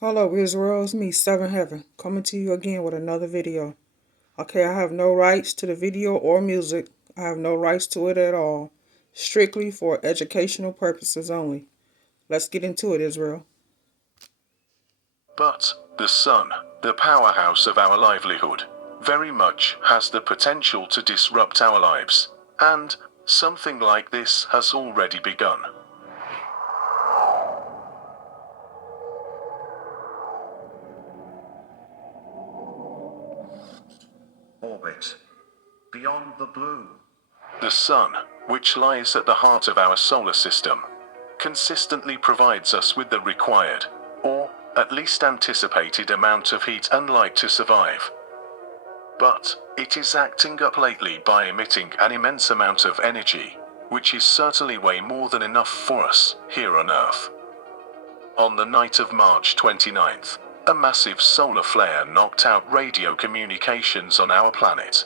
Hello Israel, it's me, Seven Heaven, coming to you again with another video. Okay, I have no rights to the video or music. I have no rights to it at all. Strictly for educational purposes only. Let's get into it, Israel. But the sun, the powerhouse of our livelihood, very much has the potential to disrupt our lives. And something like this has already begun. Orbit. Beyond the blue. The sun, which lies at the heart of our solar system, consistently provides us with the required, or at least anticipated amount of heat and light to survive. But it is acting up lately by emitting an immense amount of energy, which is certainly way more than enough for us here on Earth. On the night of March 29th, a massive solar flare knocked out radio communications on our planet.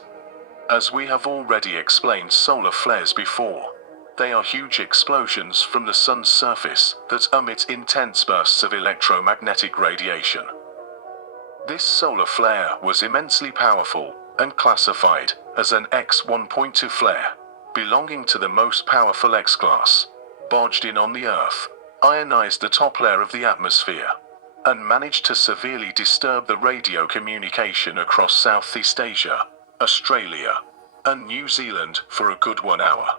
As we have already explained solar flares before, they are huge explosions from the sun's surface that emit intense bursts of electromagnetic radiation. This solar flare was immensely powerful and classified as an X1.2 flare, belonging to the most powerful X-class, barged in on the Earth, ionized the top layer of the atmosphere, and managed to severely disturb the radio communication across Southeast Asia, Australia, and New Zealand for a good 1 hour.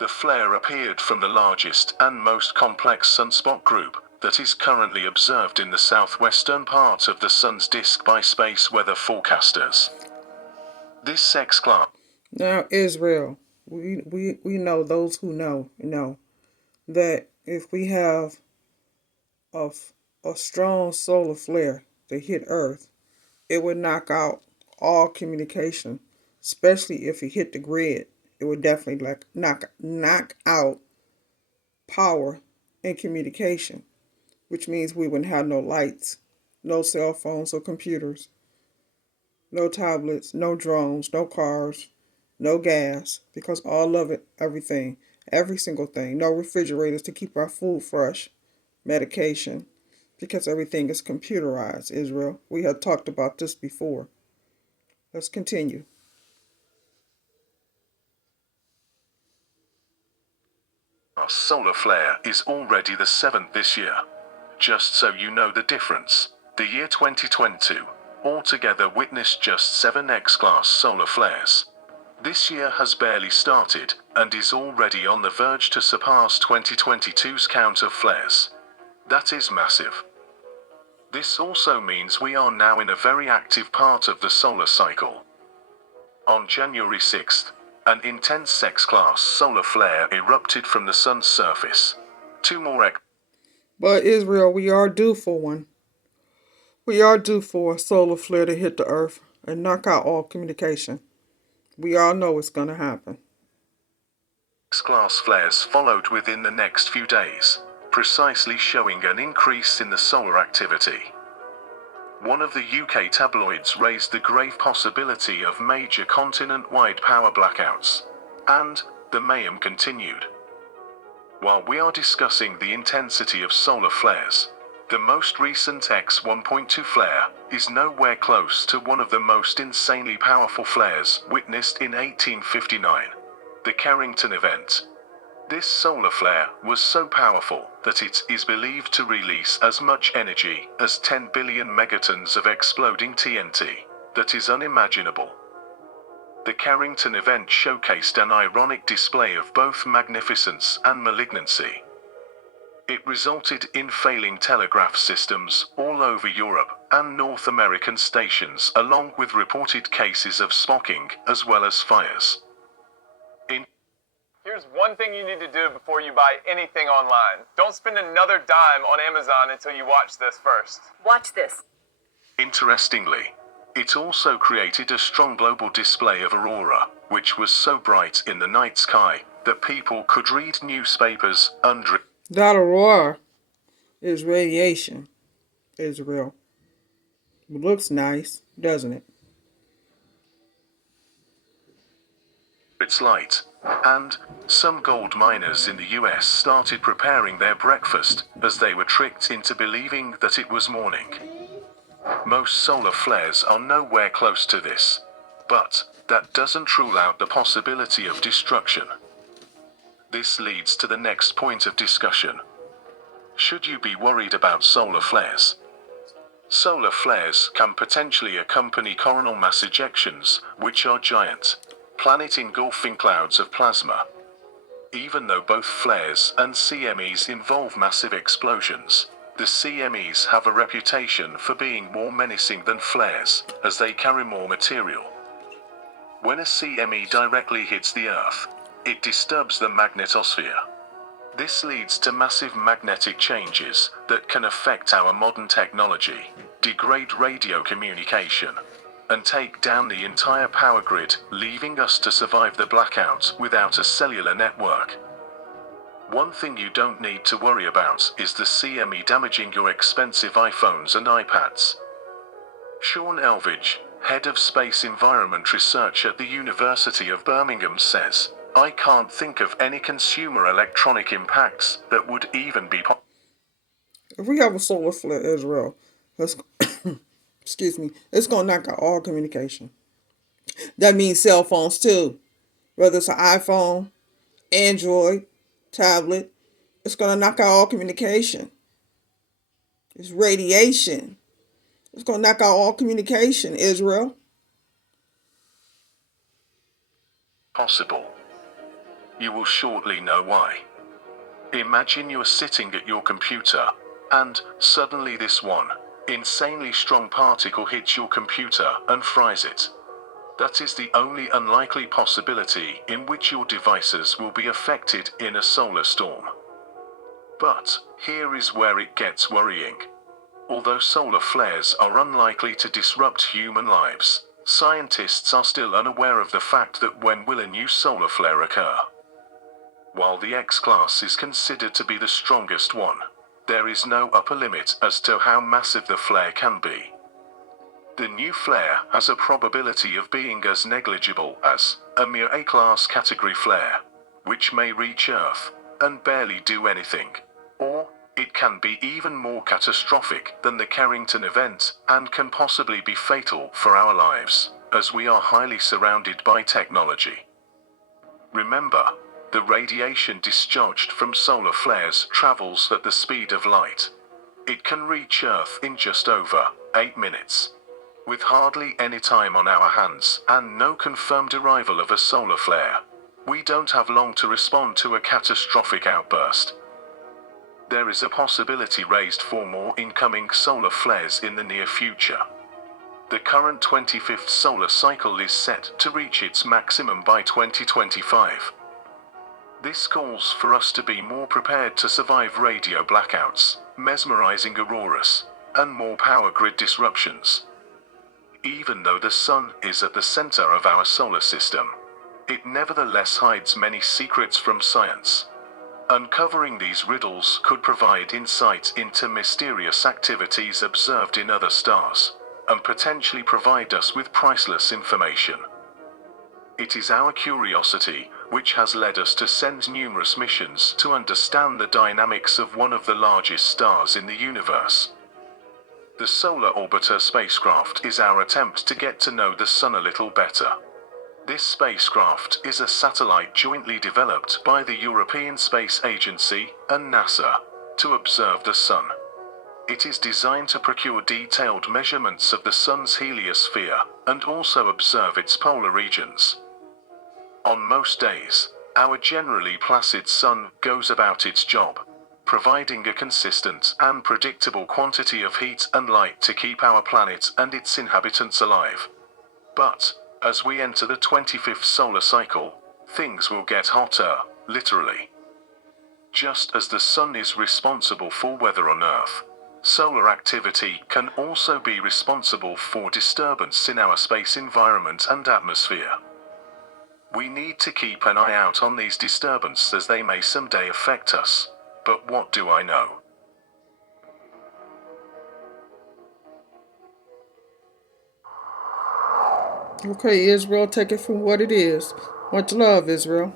The flare appeared from the largest and most complex sunspot group that is currently observed in the southwestern part of the sun's disk by space weather forecasters. This X-class. Now, Israel, we know, those who know that if we have a, a strong solar flare to hit Earth, it would knock out all communication, especially if it hit the grid. It would definitely knock out power and communication, which means we wouldn't have no lights, no cell phones or computers, no tablets, no drones, no cars, no gas, because all of it, everything, every single thing, no refrigerators to keep our food fresh, medication, because everything is computerized, Israel. We have talked about this before. Let's continue. Our solar flare is already the 7th this year. Just so you know the difference, the year 2022 altogether witnessed just 7 X-class solar flares. This year has barely started, and is already on the verge to surpass 2022's count of flares. That is massive. This also means we are now in a very active part of the solar cycle. On January 6th, an intense X-class solar flare erupted from the sun's surface. 2 more X. But Israel, we are due for one. We are due for a solar flare to hit the Earth and knock out all communication. We all know it's going to happen. X-class flares followed within the next few days, precisely showing an increase in the solar activity. One of the UK tabloids raised the grave possibility of major continent-wide power blackouts. And the mayhem continued. While we are discussing the intensity of solar flares, the most recent X1.2 flare is nowhere close to one of the most insanely powerful flares witnessed in 1859, the Carrington event. This solar flare was so powerful that it is believed to release as much energy as 10 billion megatons of exploding TNT. That is unimaginable. The Carrington event showcased an ironic display of both magnificence and malignancy. It resulted in failing telegraph systems all over Europe and North American stations, along with reported cases of smocking as well as fires. Here's one thing you need to do before you buy anything online. Don't spend another dime on Amazon until you watch this first. Watch this. Interestingly, it also created a strong global display of aurora, which was so bright in the night sky that people could read newspapers under. That aurora is radiation, Israel. It looks nice, doesn't it? Its light, And some gold miners in the US started preparing their breakfast as they were tricked into believing that it was morning. Most solar flares are nowhere close to this, but that doesn't rule out the possibility of destruction. This leads to the next point of discussion. Should you be worried about solar flares? Solar flares can potentially accompany coronal mass ejections, which are giant, planet-engulfing clouds of plasma. Even though both flares and CMEs involve massive explosions, the CMEs have a reputation for being more menacing than flares, as they carry more material. When a CME directly hits the Earth, it disturbs the magnetosphere. This leads to massive magnetic changes that can affect our modern technology, degrade radio communication, and take down the entire power grid, leaving us to survive the blackout without a cellular network. One thing you don't need to worry about is the CME damaging your expensive iPhones and iPads. Sean Elvidge, head of space environment research at the University of Birmingham, says, "I can't think of any consumer electronic impacts that would even be possible." If we have a solar flare, Israel, let's excuse me, it's gonna knock out all communication. That means cell phones too. Whether it's an iPhone, Android, tablet, it's gonna knock out all communication. It's radiation. It's gonna knock out all communication, Israel. You will shortly know why. Imagine you are sitting at your computer, and suddenly this one insanely strong particle hits your computer and fries it. That is the only unlikely possibility in which your devices will be affected in a solar storm. But here is where it gets worrying. Although solar flares are unlikely to disrupt human lives, scientists are still unaware of the fact that when will a new solar flare occur. While the X-class is considered to be the strongest one, there is no upper limit as to how massive the flare can be. The new flare has a probability of being as negligible as a mere A-class category flare, which may reach Earth and barely do anything, or it can be even more catastrophic than the Carrington event and can possibly be fatal for our lives, as we are highly surrounded by technology. Remember, the radiation discharged from solar flares travels at the speed of light. It can reach Earth in just over 8 minutes. With hardly any time on our hands and no confirmed arrival of a solar flare, we don't have long to respond to a catastrophic outburst. There is a possibility raised for more incoming solar flares in the near future. The current 25th solar cycle is set to reach its maximum by 2025. This calls for us to be more prepared to survive radio blackouts, mesmerizing auroras, and more power grid disruptions. Even though the sun is at the center of our solar system, it nevertheless hides many secrets from science. Uncovering these riddles could provide insight into mysterious activities observed in other stars, and potentially provide us with priceless information. It is our curiosity which has led us to send numerous missions to understand the dynamics of one of the largest stars in the universe. The Solar Orbiter spacecraft is our attempt to get to know the Sun a little better. This spacecraft is a satellite jointly developed by the European Space Agency and NASA to observe the Sun. It is designed to procure detailed measurements of the Sun's heliosphere and also observe its polar regions. On most days, our generally placid Sun goes about its job, providing a consistent and predictable quantity of heat and light to keep our planet and its inhabitants alive. But, as we enter the 25th solar cycle, things will get hotter, literally. Just as the Sun is responsible for weather on Earth, solar activity can also be responsible for disturbance in our space environment and atmosphere. We need to keep an eye out on these disturbances as they may someday affect us. But what do I know? Okay, Israel, take it from what it is. Much love, Israel.